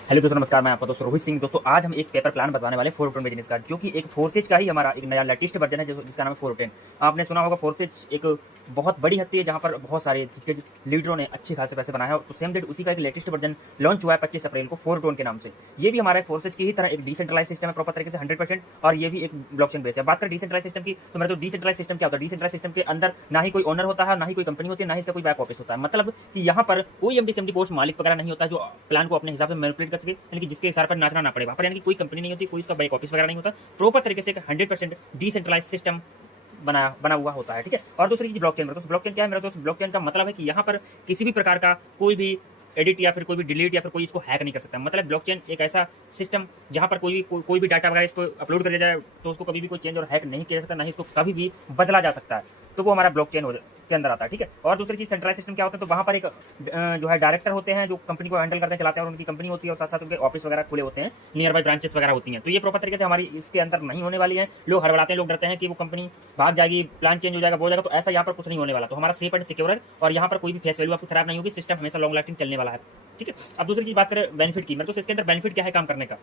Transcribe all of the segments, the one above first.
Hello दोस्तों, नमस्कार। मैं आपका दोस्त रोहित सिंह। दोस्तों, आज हम एक पेपर प्लान बताने वाले 410 बिजनेस का, जो कि एक फोर्सेज का ही हमारा एक नया लेटेस्ट वर्जन है, जिसका नाम है 410। आपने सुना होगा, फोर्सेज एक बहुत बड़ी हस्ती है जहां पर बहुत सारे लीडरों ने अच्छे खासे पैसे बनाए हैं। तो सेम डेट उसी का एक लेटेस्ट वर्जन लॉन्च हुआ है 25 अप्रैल को 410 के नाम से। ये भी हमारा फोर्सेज की ही तरह एक डिसेंट्रलाइज सिस्टम है, प्रॉपर तरीके से 100%, और ये भी एक ब्लॉकचेन बेस है। बात करें डिसेंट्रलाइज सिस्टम की, तो मेरा तो डिसेंट्रलाइज सिस्टम क्या होता है? डिसेंट्रलाइज सिस्टम के अंदर ना ही कोई ओनर होता है, ना ही कोई कंपनी होती है, ना ही इसका कोई बैक ऑफिस होता है। मतलब कि यहाँ पर कोई एमडी पोस्ट मालिक वगैरह नहीं होता जो प्लान को अपने हिसाब से मैनिपुलेट कर सके, यानी कि जिसके हिसाब पर नाचना ना पड़े। वहाँ पर यानी कि कोई कंपनी नहीं होती, कोई उसका बैक ऑफिस वगैरह नहीं होता। प्रॉपर तरीके से एक 100% डिसेंट्रलाइज सिस्टम बना हुआ होता है। ठीक है। और दूसरी चीज ब्लॉकचेन। मेरे दोस्त ब्लॉकचेन क्या है? मेरे दोस्त ब्लॉकचेन का मतलब है कि यहाँ पर किसी भी प्रकार का कोई भी एडिट या फिर कोई भी डिलीट या फिर कोई इसको हैक नहीं कर सकता। मतलब ब्लॉकचेन एक ऐसा सिस्टम जहां पर कोई भी डाटा वगैरह इसको अपलोड कर दिया जाए तो उसको कभी भी कोई चेंज और हैक नहीं किया जा सकता, ना ही इसको कभी भी बदला जा सकता है। तो वो हमारा ब्लॉकचेन के अंदर आता है। ठीक है। और दूसरी चीज सेंट्रलाइज सिस्टम क्या होता है? तो वहां पर एक जो है डायरेक्टर होते हैं जो कंपनी को हैंडल करते हैं, चलाते हैं, और उनकी कंपनी होती है और साथ साथ उनके ऑफिस वगैरह खुले होते हैं, नियर बाय ब्रांचेस वगैरह होती हैं। तो ये प्रॉपर तरीके से हमारी इसके अंदर नहीं होने वाली है। लोग हड़बड़ाते हैं, लोग डरते हैं कि वो कंपनी भाग जाएगी, प्लान चेंज हो जाएगा, वो हो जाएगा। तो ऐसा यहाँ पर कुछ नहीं होने वाला। तो हमारा सेफ एंड सिक्योर है, और यहाँ पर कोई भी फेस वैल्यू आपकी खराब नहीं होगी। सिस्टम हमेशा लॉन्ग लास्टिंग चलने वाला है। ठीक है। अब दूसरी चीज बात करें बेनिफिट की। मेरे तो इसके अंदर बेनिफिट क्या है काम करने का?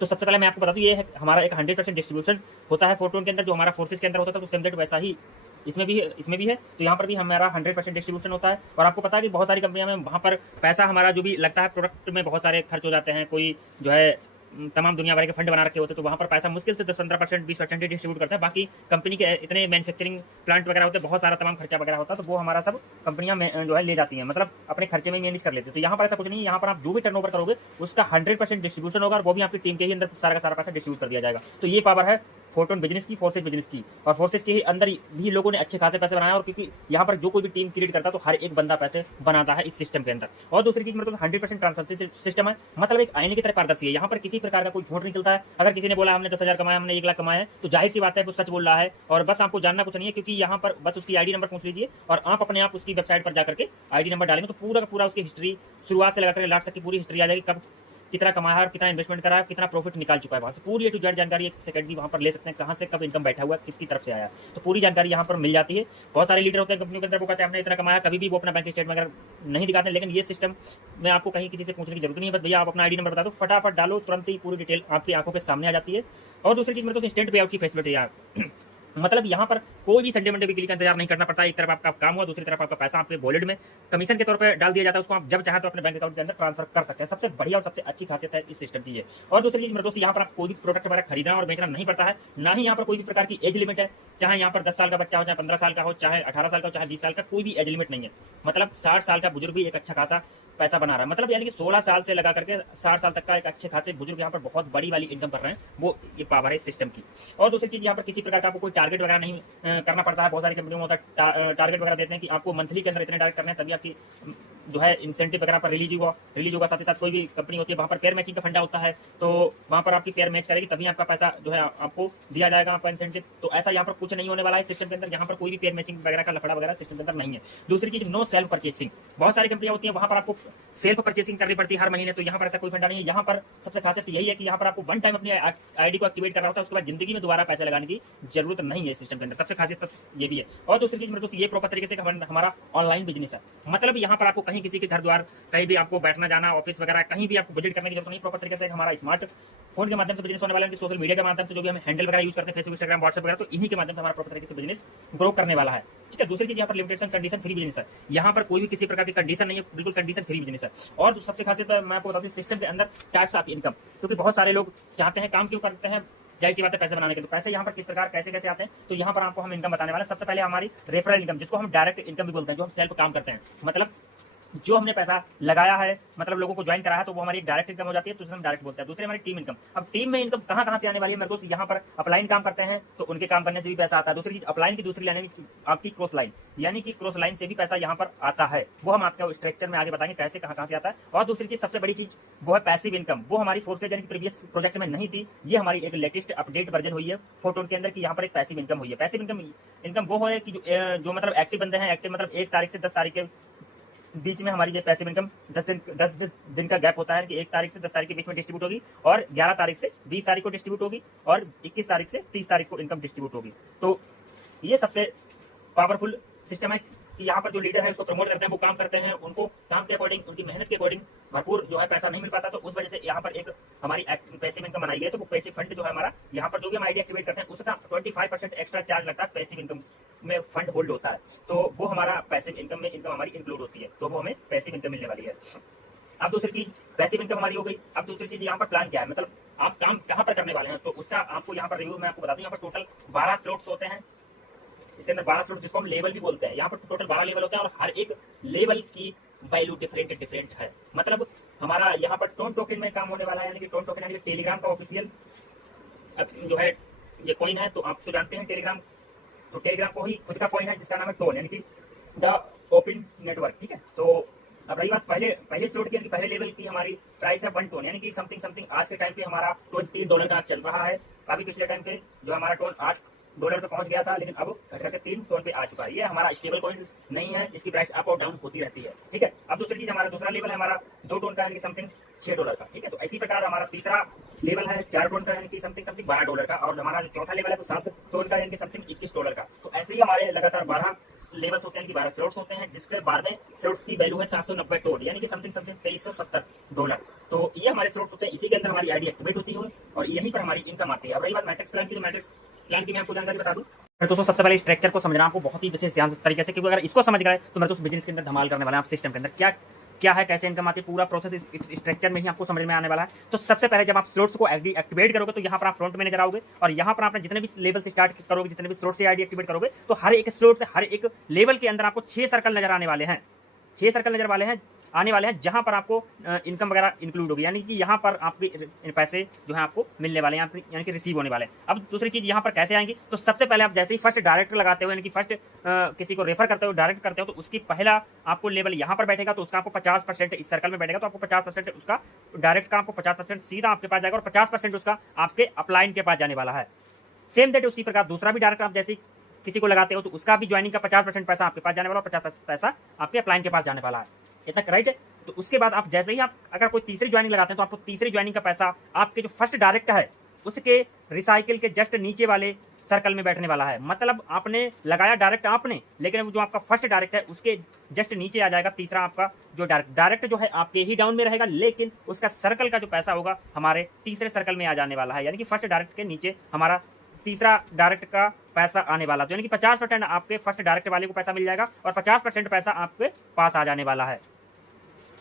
तो सबसे पहले मैं आपको बता दूं, ये है हमारा एक 100% डिस्ट्रीब्यूशन होता है फोटोन के अंदर, जो हमारा फोर्सेज के अंदर होता था। तो सेम डेट वैसा ही इसमें भी है। तो यहाँ पर भी हमारा 100% डिस्ट्रीब्यूशन होता है। और आपको पता है कि बहुत सारी कंपनियों में वहाँ पर पैसा हमारा जो भी लगता है, प्रोडक्ट में बहुत सारे खर्च हो जाते हैं। कोई जो है तमाम दुनिया भर के फंड बना रखे होते हैं, तो वहाँ पर पैसा मुश्किल से 10-15%, 20% ही डिस्ट्रीब्यूट करते हैं। बाकी कंपनी के इतने मैन्युफैक्चरिंग प्लांट वगैरह होते हैं, बहुत सारा तमाम खर्चा वगैरह होता है, तो वो हमारा सब कंपनियां जो है ले जाती हैं, मतलब अपने खर्चे में मैनेज कर लेते हैं। तो यहाँ पर ऐसा कुछ नहीं है। यहाँ पर आप जो भी टर्नओवर करोगे उसका 100% डिस्ट्रीब्यूशन होगा, और वो भी आपकी टीम के ही अंदर सारा का सारा पैसा डिस्ट्रीब्यूट कर दिया जाएगा। तो ये पावर है फोटोन बिजनेस की, फोर्सेज बिजनेस की। और फोर्सेज के ही अंदर भी लोगों ने अच्छे खासे पैसे बनाए, और क्योंकि यहाँ पर जो कोई भी टीम क्रिएट करता है तो हर एक बंदा पैसे बनाता है इस सिस्टम के अंदर। और दूसरी चीज मतलब 100% ट्रांसपेरेंसी सिस्टम है, मतलब एक आईने की तरह पारदर्शी है। यहाँ पर किसी प्रकार का कोई झूठ नहीं चलता है। अगर किसी ने बोला हमने 10,000 कमाया, हमने 1 लाख कमाया, तो जाहिर सी बात है वो सच बोल रहा है। और बस आपको जानना कुछ नहीं है, क्योंकि यहाँ पर बस उसकी आईडी नंबर पूछ लीजिए, और आप अपने आप उसकी वेबसाइट पर जाकर के आईडी नंबर डालेंगे तो पूरा का पूरा उसकी हिस्ट्री शुरुआत से लगाकर लास्ट तक की पूरी हिस्ट्री आ जाएगी। कब कितना कमाया है और कितना इन्वेस्टमेंट करा है, कितना प्रॉफिट निकाल चुका है, वहां से पूरी ए टू जेड जानकारी एक सेकंड की वहां पर ले सकते हैं। कहां से कब इनकम बैठा हुआ है, किसकी तरफ से आया, तो पूरी जानकारी यहाँ पर मिल जाती है। बहुत सारे लीडर होते हैं कंपनियों के अंदर, वो कहते हैं हमने इतना कमाया, कभी भी वो अपना बैंक स्टेटमेंट वगैरह नहीं दिखाते। लेकिन ये सिस्टम में आपको कहीं किसी से पूछने की जरूरत नहीं है। बस भैया आप अपना आईडी नंबर बता दो, फटाफट डालो, तुरंत ही पूरी डिटेल आपकी आंखों के सामने आ जाती है। और दूसरी चीज मेरे तो इंस्टेंट पे आउट की फैसिलिटी है। मतलब यहाँ पर कोई भी संडे मंडे वीकली का इंतजार नहीं करना पड़ता। एक तरफ आपका काम हुआ, दूसरी तरफ आपका पैसा आपके वॉलेट में कमीशन के तौर पे डाल दिया जाता है। उसको आप जब चाहे तो अपने बैंक अकाउंट के अंदर ट्रांसफर कर सकते हैं। सबसे बढ़िया और सबसे अच्छी खासियत है इस सिस्टम की ये। और दूसरी चीज मेरे दोस्त, यहाँ पर आप कोई भी प्रोडक्ट वगैरह खरीदना और बेचना नहीं पड़ता है, ना ही यहाँ पर कोई भी प्रकार की एज लिमिट है। चाहे यहाँ पर 10 साल का बच्चा हो, चाहे 15 साल का हो, चाहे 18 साल का हो, चाहे 20 साल का, कोई भी एज लिमिट नहीं है। मतलब 60 साल का बुजुर्ग भी एक अच्छा खासा पैसा बना रहा है। मतलब यानी कि 16 साल से लगा करके 60 साल तक का एक अच्छे खासे बुजुर्ग यहाँ पर बहुत बड़ी वाली इनकम कर रहे हैं। वो ये पावर है सिस्टम की। और दूसरी चीज, यहाँ पर किसी प्रकार का आपको कोई टारगेट वगैरह नहीं करना पड़ता है। बहुत सारी कंपनियों में होता है टारगेट वगैरह देते हैं कि आपको मंथली के अंदर इतने टारगेट करने हैं, तभी आपकी जो है इंसेंटिव वगैरह पर रिलीज होगा। साथ ही साथ कोई भी कंपनी होती है वहां पर पेयर मैचिंग का फंडा होता है, तो वहां पर आपकी पेयर मैच करेगी तभी आपका पैसा जो है आपको दिया जाएगा, आपका इंसेंटिव। तो ऐसा यहाँ पर कुछ नहीं होने वाला है सिस्टम के अंदर। यहाँ पर कोई भी पेयर मैचिंग वगैरह का लफड़ा वगैरह सिस्टम के अंदर नहीं है। दूसरी चीज, नो सेल्फ परचेसिंग। बहुत सारी कंपनियां होती है वहां पर आपको सेल्फ परचेसिंग करनी पड़ती है हर महीने, तो यहाँ पर ऐसा कोई फंडा नहीं है। यहाँ पर सबसे खासियत यही है कि यहाँ पर आपको वन टाइम अपनी आईडी को एक्टिवेट करना होता है, उसके बाद जिंदगी में दोबारा पैसे लगाने की जरूरत नहीं है सिस्टम के अंदर। सबसे खासियत ये भी है। और दूसरी चीज मेरे दोस्त, ये प्रॉपर तरीके से हमारा ऑनलाइन बिजनेस है। मतलब यहाँ पर आपको कहीं किसी के घर द्वार, कहीं भी आपको बैठना जाना, ऑफिस वगैरह कहीं भी आपको विजिट करने की जरूरत नहीं। प्रॉपर तरीके से हमारा स्मार्ट फोन के माध्यम से बिजनेस होने वाला है, सोशल मीडिया के माध्यम से जो भी हम हैंडल वगैरह यूज करते हैं, फेसबुक, इंस्टाग्राम, व्हाट्सएप वगैरह, तो इन्हीं के माध्यम से हमारा प्रॉपर तरीके से बिजनेस ग्रो करने वाला है। ठीक है। दूसरी चीज, यहाँ पर लिमिटेशन कंडीशन फ्री बिजनेस है। यहाँ पर कोई भी किसी प्रकार की कंडीशन नहीं है, बिल्कुल कंडीशन फ्री बिजनेस है। और सबसे खासियत मैं आपको बता दूं सिस्टम के अंदर टाइप्स ऑफ इनकम, क्योंकि बहुत सारे लोग चाहते हैं काम क्यों करते हैं, जाहिर सी बात है पैसे बनाने के। तो पैसे यहाँ पर किस प्रकार कैसे कैसे आते हैं, तो यहाँ पर आपको हम इनकम बताने वाले हैं। सबसे पहले हमारी रेफरल इनकम, जिसको हम डायरेक्ट इनकम भी बोलते हैं, जो हम सेल्फ काम करते हैं। मतलब जो हमने पैसा लगाया है, मतलब लोगों को ज्वाइन करा है, तो वो हमारी एक डायरेक्ट इनकम हो जाती है, तो हम डायरेक्ट बोलते हैं। दूसरी हमारी टीम इनकम। अब टीम में इनकम कहाँ से आने वाली है मेरे दोस्त? यहाँ पर अपलाइन काम करते हैं तो उनके काम करने से भी पैसा आता है। दूसरी चीज, अपलाइन की दूसरी लाइन आपकी क्रॉस लाइन, यानी कि क्रॉस लाइन से भी पैसा यहाँ पर आता है। वो हम आपको स्ट्रक्चर में आगे बताएंगे कैसे कहाँ से आता है। और दूसरी चीज, सबसे बड़ी चीज, वो है पैसिव इनकम। वो हमारी फोर्सेज यानी प्रीवियस प्रोजेक्ट में नहीं थी, ये हमारी एक लेटेस्ट अपडेट वर्जन हुई है फोटोन के अंदर, कि यहाँ पर एक पैसिव इनकम हुई है। पैसिव इनकम वो है कि जो मतलब एक्टिव बंदे हैं, एक्टिव मतलब 1 तारीख से 10 तारीख के बीच में हमारी ये पैसिव इनकम 10 दिन का गैप होता है कि 1 तारीख से 10 तारीख के बीच में डिस्ट्रीब्यूट होगी, और 11 तारीख से 20 तारीख को डिस्ट्रीब्यूट होगी, और 21 तारीख से 30 तारीख को इनकम डिस्ट्रीब्यूट होगी। तो ये सबसे पावरफुल सिस्टम है कि यहाँ पर जो लीडर है उसको प्रमोट करते हैं, वो काम करते हैं, उनको काम के अकॉर्डिंग, उनकी मेहनत के अकॉर्डिंग भरपूर जो है पैसा नहीं मिल पाता, तो उस वजह से पैसिव फंड जो है हमारा, यहाँ पर जो भी हम आईडी एक्टिवेट करते हैं उसका 25% एक्स्ट्रा चार्ज लगता है, पैसिव इनकम में फंड होल्ड होता है, तो वो हमारा पैसिव इनकम में इनकम हमारी इंक्लूड होती है, तो वो हमें पैसिव इनकम मिलने वाली है। अब दूसरी चीज पैसिव इनकम हमारी हो गई। अब दूसरी चीज यहाँ पर प्लान क्या है, मतलब आप काम कहाँ पर करने वाले हैं, तो उसका आपको यहाँ पर रिव्यू में आपको बता दूं। यहाँ पर टोटल 12 स्लॉट्स होते हैं, इसके अंदर 12 स्लॉट जिसको हम लेवल भी बोलते हैं। यहाँ पर टोटल 12 लेवल होते हैं और हर एक लेवल की वैल्यू डिफरेंट है। मतलब हमारा यहाँ पर टोन टोकन में काम होने वाला है, यानी कि टोन टोकन यानी कि टेलीग्राम का ऑफिशियल जो है ये कॉइन है, तो आप तो जानते हैं टेलीग्राम, तो टेलीग्राम को ही खुद का कॉइन है जिसका नाम है टोन, यानी कि द ओपन नेटवर्क, ठीक है। तो अब रही बात पहले स्लॉट की, पहले लेवल की हमारी प्राइस है 1 टोन, यानी कि समथिंग आज के टाइम पे हमारा $23 का चल रहा है। अभी पिछले टाइम पे जो हमारा टोन $8 पे पहुंच गया था, लेकिन अब घट करके 3 टोन पे आ चुका है। ये हमारा स्टेबल कॉइन नहीं है, इसकी प्राइस अप और डाउन होती रहती है, ठीक है। अब दूसरी चीज, हमारा दूसरा लेवल है हमारा 2 टोन का, यानी कि समथिंग $6 का, ठीक है। तो इसी प्रकार हमारा तीसरा लेवल है 4 टोन का, यानी कि समथिंग $12 का, और हमारा जो चौथा लेवल है वो 7 टोन का, यानी कि समथिंग $21 का। तो ऐसे ही हमारे लगातार 12 लेवल्स होते हैं कि 12 स्लॉट्स होते हैं, जिसके बाद में स्लॉट्स की वैल्यू है 790 टोन, यानी कि समथिंग $2370। तो ये हमारे स्लॉट्स होते हैं, इसी के अंदर हमारी आईडी एक्टिवेट होती है और यहीं पर हमारी इनकम आती है। अब रही बात मैट्रिक्स प्लान की, तो मैट्रिक्स प्लान की मैं आपको जानकारी बता दूं। दोस्तों सबसे पहले स्ट्रक्चर को समझना आपको बहुत ही विशेष ध्यान तरीके से, क्योंकि अगर इसको समझ गए तो मेरे दोस्त बिजनेस के अंदर धमाल करने वाले हैं। आप सिस्टम के अंदर क्या क्या है, कैसे इनकम आती है, पूरा प्रोसेस स्ट्रक्चर में ही आपको समझ में आने वाला है। तो सबसे पहले जब आप स्लॉट्स को एक्टिवेट करोगे तो यहाँ पर आप फ्रंट में नजर आओगे, और यहाँ पर आपने जितने भी लेवल से स्टार्ट करोगे, जितने भी स्लॉट से आईडी एक्टिवेट करोगे, तो हर एक स्लॉट से हर एक लेवल के अंदर आपको 6 सर्कल नजर आने वाले हैं, 6 सर्कल नजर आने वाले हैं, जहां पर आपको इनकम वगैरह इंक्लूड होगी, यानी कि यहाँ पर आपके पैसे जो है आपको मिलने वाले हैं, यानी कि रिसीव होने वाले हैं। अब दूसरी चीज यहाँ पर कैसे आएंगी, तो सबसे पहले आप जैसे ही फर्स्ट डायरेक्ट लगाते हो, यानी कि फर्स्ट किसी को रेफर करते हो, डायरेक्ट करते हो, तो उसकी पहला आपको लेवल यहाँ पर बैठेगा, तो उसका आपको 50% इस सर्कल में बैठेगा, तो आपको 50% उसका डायरेक्ट का आपको 50% सीधा आपके पास जाएगा, और 50% उसका आपके अपलाइन के पास जाने वाला है। सेम डेट उसी प्रकार दूसरा भी डायरेक्ट आप जैसे किसी को लगाते हो, तो उसका भी ज्वाइनिंग का 50% पैसा आपके पास जाने वाला, और 50% पैसा आपके अपलाइन के पास जाने वाला है। इतना राइट है। तो उसके बाद आप जैसे ही आप अगर कोई तीसरी ज्वाइनिंग लगाते हैं, तो आपको तीसरी ज्वाइनिंग का पैसा आपके जो फर्स्ट डायरेक्ट है उसके रिसाइकिल के जस्ट नीचे वाले सर्कल में बैठने वाला है। मतलब आपने लगाया डायरेक्ट आपने, लेकिन जो आपका फर्स्ट डायरेक्ट है उसके जस्ट नीचे आ जाएगा तीसरा आपका जो डायरेक्ट जो है आपके ही डाउन में रहेगा, लेकिन उसका सर्कल का जो पैसा होगा हमारे तीसरे सर्कल में आ जाने वाला है, यानी कि फर्स्ट डायरेक्ट के नीचे हमारा तीसरा डायरेक्ट का पैसा आने वाला, तो यानी कि 50% आपके फर्स्ट डायरेक्ट वाले को पैसा मिल जाएगा, और 50% पैसा आपके पास आ जाने वाला है।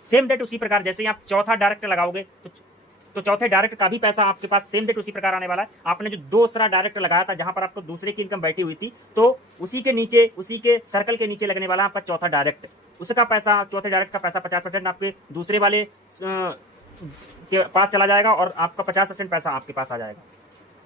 सेम डेट उसी प्रकार जैसे ही आप चौथा डायरेक्ट लगाओगे, तो चौथे डायरेक्ट का भी पैसा आपके पास सेम डेट उसी प्रकार आने वाला है। आपने जो दूसरा डायरेक्ट लगाया था, जहां पर आपको दूसरे की इनकम बैठी हुई थी, तो उसी के नीचे, उसी के सर्कल के नीचे लगने वाला आपका चौथा डायरेक्ट, उसका पैसा, चौथे डायरेक्ट का पैसा 50% आपके दूसरे वाले के पास चला जाएगा, और आपका 50% पैसा आपके पास आ जाएगा।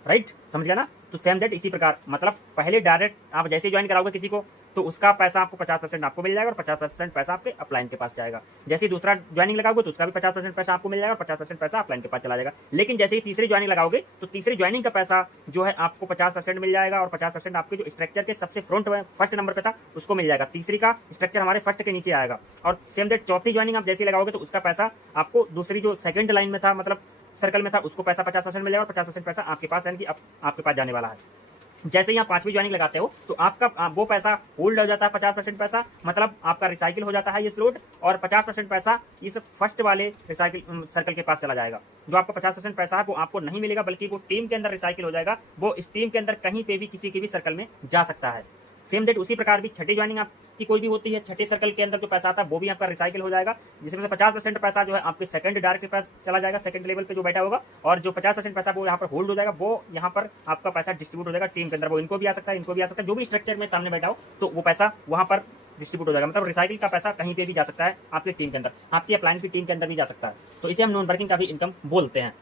राइट, समझ गया ना। तो सेम डेट इसी प्रकार, मतलब पहले डायरेक्ट आप जैसे ज्वाइन कराओगे किसी को, तो उसका पैसा आपको 50% आपको मिल जाएगा, और 50% पैसा आपके अपलाइन के पास जाएगा। जैसे ही दूसरा ज्वाइनिंग लगाओगे तो उसका भी 50% पैसा आपको मिल जाएगा, और 50% पैसा अपलाइन के पास चला जाएगा। लेकिन जैसे ही तीसरी ज्वाइनिंग लगाओगे, तो तीसरी ज्वाइनिंग का पैसा जो है आपको 50% मिल जाएगा, और 50% आपके जो स्ट्रक्चर के सबसे फ्रंट में फर्स्ट नंबर पे था उसको मिल जाएगा। तीसरी का स्ट्रक्चर हमारे फर्स्ट के नीचे आएगा, और सेम डेट चौथी ज्वाइनिंग आप जैसे लगाओगे, तो उसका पैसा आपको दूसरी जो सेकंड लाइन में था, मतलब सर्कल में था, उसको पैसा 50% मिल जाएगा, और 50% पैसा आपके पास, यानी कि आपके पास जाने वाला है। जैसे ही आप 5वीं ज्वाइनिंग लगाते हो, तो आपका वो पैसा होल्ड हो जाता है, 50% पैसा, मतलब आपका रिसाइकिल हो जाता है ये स्लॉट, और 50% पैसा इस फर्स्ट वाले रिसाइकिल सर्कल के पास चला जाएगा। जो आपका 50% पैसा है वो आपको नहीं मिलेगा, बल्कि वो टीम के अंदर रिसाइकिल हो जाएगा, वो इस टीम के अंदर कहीं पे भी किसी के भी सर्कल में जा सकता है। सेम डेट उसी प्रकार भी छठी ज्वाइनिंग आपकी कोई भी होती है, छठे सर्कल के अंदर जो पैसा आता है वो भी आपका रिसाइकिल हो जाएगा, जिसमें से 50% पैसा जो है आपके सेकंड डायरेक्ट के पास चला जाएगा, सेकंड लेवल पे जो बैठा होगा, और जो 50% पैसा वो यहाँ पर होल्ड हो जाएगा, वो यहाँ पर आपका पैसा डिस्ट्रीब्यूट हो जाएगा टीम के अंदर। वो इनको भी आ सकता है, इनको भी आ सकता है, जो भी स्ट्रक्चर में सामने बैठा हो, तो वो पैसा वहाँ पर डिस्ट्रीब्यूट हो जाएगा। मतलब रिसाइकिल का पैसा कहीं पे भी जा सकता है आपकी टीम के अंदर, आपकी अपलाइन की टीम के अंदर भी जा सकता है। तो इसे हम नॉन वर्किंग का भी इनकम बोलते हैं,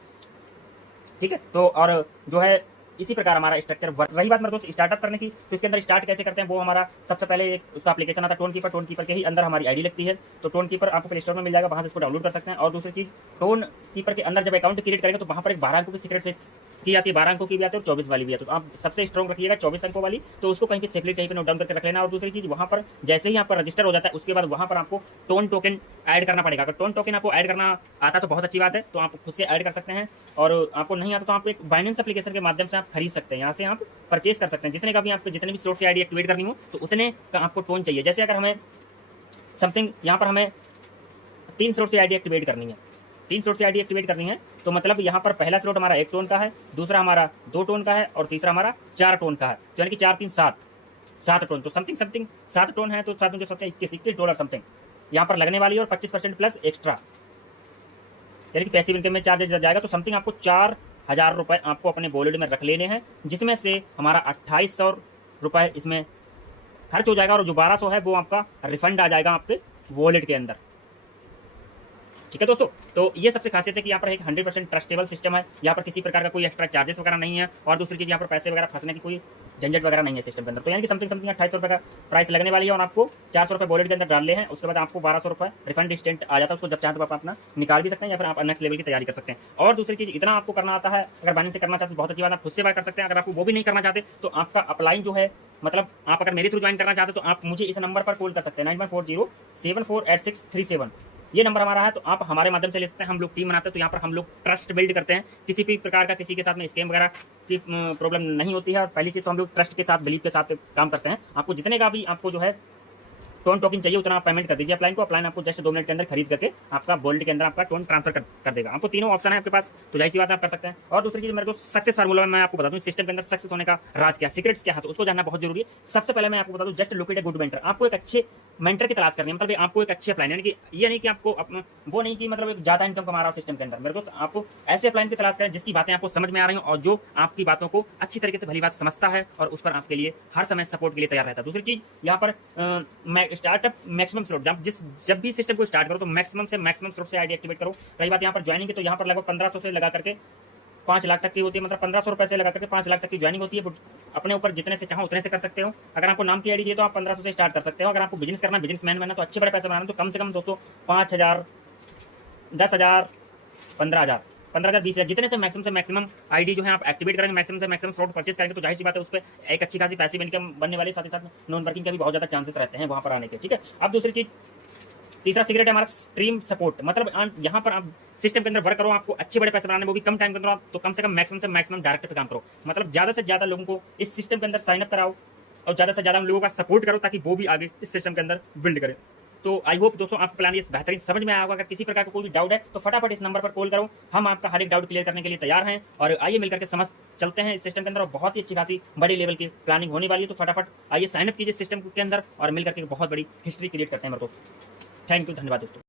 ठीक है। तो और जो है इसी प्रकार हमारा स्ट्रक्चर। रही बात मेरे दोस्त स्टार्टअप करने की, तो इसके अंदर स्टार्ट कैसे करते हैं, वो हमारा सबसे पहले एक उसका एप्लीकेशन आता है टोन कीपर के ही अंदर हमारी आईडी लगती है, तो टोन कीपर आपको प्ले स्टोर में मिल जाएगा, वहां से इसको डाउनलोड कर सकते हैं। और दूसरी चीज, टोन कीपर के अंदर जब अकाउंट क्रिएट करेंगे, तो वहां पर एक 12 अंकों की सीक्रेट फेस की आती है, 12 अंकों की भी आती है और 24 वाली भी आती है। तो आप सबसे स्ट्रॉन्ग रखिएगा 24 अंकों वाली, तो उसको कहीं पे सेपरेट कहीं पे नोट डाउन करके रख लेना। और दूसरी चीज, वहां पर जैसे ही आपका रजिस्टर हो जाता है, उसके बाद वहां पर आपको टोन टोकन ऐड करना पड़ेगा। अगर टोन टोकन आपको ऐड करना आता तो बहुत अच्छी बात है, तो आप खुद से ऐड कर सकते हैं, और आपको नहीं आता तो आप एक बाइनेंस एप्लीकेशन के माध्यम से आप खरीद सकते हैं, यहाँ से आप परचेज कर सकते हैं। जितने का भी आपको जितने भी स्लॉट से आईडी एक्टिवेट करनी हो, तो उतने का आपको टोन चाहिए। जैसे अगर हमें समथिंग यहाँ पर हमें 3 स्लॉट से आईडी एक्टिवेट करनी है, 3 स्लॉट से आईडी एक्टिवेट करनी है, तो मतलब यहाँ पर पहला स्लॉट हमारा 1 टोन का है, दूसरा हमारा 2 टोन का है और तीसरा हमारा 4 टोन का है। तो यानी कि 4 3 7 7 टोन, तो समथिंग 7 टोन है, तो 7 जो सबसे $21 समथिंग यहाँ पर लगने वाली है और 25% प्लस एक्स्ट्रा, यानी कि पैसिव इनकम में चार्जेस जाएगा। तो समथिंग आपको 4,000 रुपये आपको अपने वॉलेट में रख लेने हैं, जिसमें से हमारा 2800 रुपये इसमें खर्च हो जाएगा और जो 1200 है वो आपका रिफंड आ जाएगा आपके वॉलेट के अंदर। ठीक है दोस्तों, तो ये सबसे खासियत है कि यहाँ पर एक 100% ट्रस्टेबल सिस्टम है, यहाँ पर किसी प्रकार का कोई एक्स्ट्रा चार्जेस वगैरह नहीं है और दूसरी चीज़ यहाँ पर पैसे वगैरह फंसने की कोई झंझट वगैरह नहीं है सिस्टम के अंदर। तो यानी कि समथिंग 2800 रुपये का प्राइस लगने वाली है और आपको 400 रुपये वॉलेट के अंदर डाल ले हैं, उसके बाद आपको 1200 रुपये रिफंड इंस्टेंट आ जाता है, उसको जब चाहे तो आप अपना निकाल भी सकते हैं या फिर आप नेक्स्ट लेवल की तैयारी कर सकते हैं। और दूसरी चीज़ इतना आपको करना आता है, अगर बाइनेंस से करना चाहते हैं बहुत अच्छी बात, आप खुद से बाय कर सकते हैं। अगर आपको वो भी नहीं करना चाहते तो आपका अपलाइन जो है, मतलब आप अगर मेरे थ्रू ज्वाइन करना चाहते हैं तो आप मुझे इस नंबर पर कॉल कर सकते हैं 9140748637, ये नंबर हमारा है। तो आप हमारे माध्यम से ले सकते हैं, हम लोग टीम बनाते हैं, तो यहाँ पर हम लोग ट्रस्ट बिल्ड करते हैं, किसी भी प्रकार का किसी के साथ में स्कैम वगैरह की प्रॉब्लम नहीं होती है। और पहली चीज़ तो हम लोग ट्रस्ट के साथ, बिलीव के साथ काम करते हैं। आपको जितने का भी आपको जो है टोकन चाहिए उतना आप पेमेंट कर दीजिए अपलाइन को, अपलाइन आपको जस्ट 2 मिनट के अंदर खरीद करके आपका वॉलेट के अंदर आपका टोकन ट्रांसफर कर देगा। आपको तीनों ऑप्शन है आपके पास, तो जाहिर सी बात आप कर सकते हैं। और दूसरी चीज़ मेरे को सक्सेस फार्मूला में मैं आपको बता दूं, सिस्टम के अंदर सक्सेस होने का राज क्या, सीक्रेट्स क्या है, तो उसको जानना बहुत जरूरी है। सबसे पहले मैं आपको बता दूं, just locate a good mentor. आपको एक अच्छे मेंटर की तलाश करनी है, मतलब आपको एक अच्छे अपलाइन, यानी कि ये नहीं कि आपको वो नहीं कि मतलब एक ज़्यादा इनकम कमा रहा हो सिस्टम के अंदर। मेरे को आपको ऐसे अपलाइन की तलाश करें जिसकी बातें आपको समझ में आ रही हो और जो आपकी बातों को अच्छी तरीके से भली बात समझता है और उस पर आपके लिए हर समय सपोर्ट के लिए तैयार रहता है। दूसरी चीज़ यहाँ पर स्टार्टअप मैक्सिमम स्लॉट, जब भी सिस्टम को स्टार्ट करो तो मैक्सिमम स्लॉट से आईडी एक्टिवेट करो। रही बात यहाँ पर ज्वाइनिंग की, तो यहाँ पर लगभग 1500 से लगा करके 5 लाख तक की होती है, मतलब 1500 रुपये से लगा करके 5 लाख तक की ज्वाइनिंग होती है। अपने ऊपर जितने से चाहो उतने से कर सकते हो। अगर आपको नाम की आईडी चाहिए तो आप 1500 से स्टार्ट कर सकते हो। अगर आपको बिजनेस करना, बिजनेस मैन बनना, तो अच्छे बड़े पैसे बनाना, तो कम से कम दोस्तों 5000, 10,000, 15,000, 20,000, जितने से मैक्सिमम आईडी जो है आप एक्टिवेट करेंगे, मैक्सिमम से मैक्सिमम स्लॉट परचेस करेंगे, तो जाहिर सी बात है उस पर एक अच्छी खासी पैसिव इनकम बनने वाली, साथ ही साथ नॉन वर्किंग के भी बहुत ज़्यादा चांसेस रहते हैं वहाँ पर आने के। ठीक है, अब दूसरी चीज़, तीसरा सीक्रेट है हमारा स्ट्रीम सपोर्ट। मतलब यहाँ पर आप सिस्टम के अंदर वर्क करो, आपको अच्छे बड़े पैसे बनाने, वो भी कम टाइम के अंदर, आप तो कम से मैक्सिमम डायरेक्ट पे काम करो। मतलब ज़्यादा से ज़्यादा लोगों को इस सिस्टम के अंदर साइनअप कराओ और ज़्यादा से ज़्यादा हम लोगों का सपोर्ट करो ताकि वो भी आगे इस सिस्टम के अंदर बिल्ड करें। तो आई होप दोस्तों आपको प्लान ये बेहतरीन समझ में आया होगा। अगर किसी प्रकार का कोई भी डाउट है तो फटाफट इस नंबर पर कॉल करो, हम आपका हर एक डाउट क्लियर करने के लिए तैयार हैं। और आइए मिलकर के समझ चलते हैं इस सिस्टम के अंदर, और बहुत ही अच्छी खासी बड़ी लेवल की प्लानिंग होने वाली है। तो फटाफट आइए साइनअप कीजिए सिस्टम के अंदर और मिलकर के बहुत बड़ी हिस्ट्री क्रिएट करते हैं मेरे दोस्त। थैंक यू, धन्यवाद दोस्तों।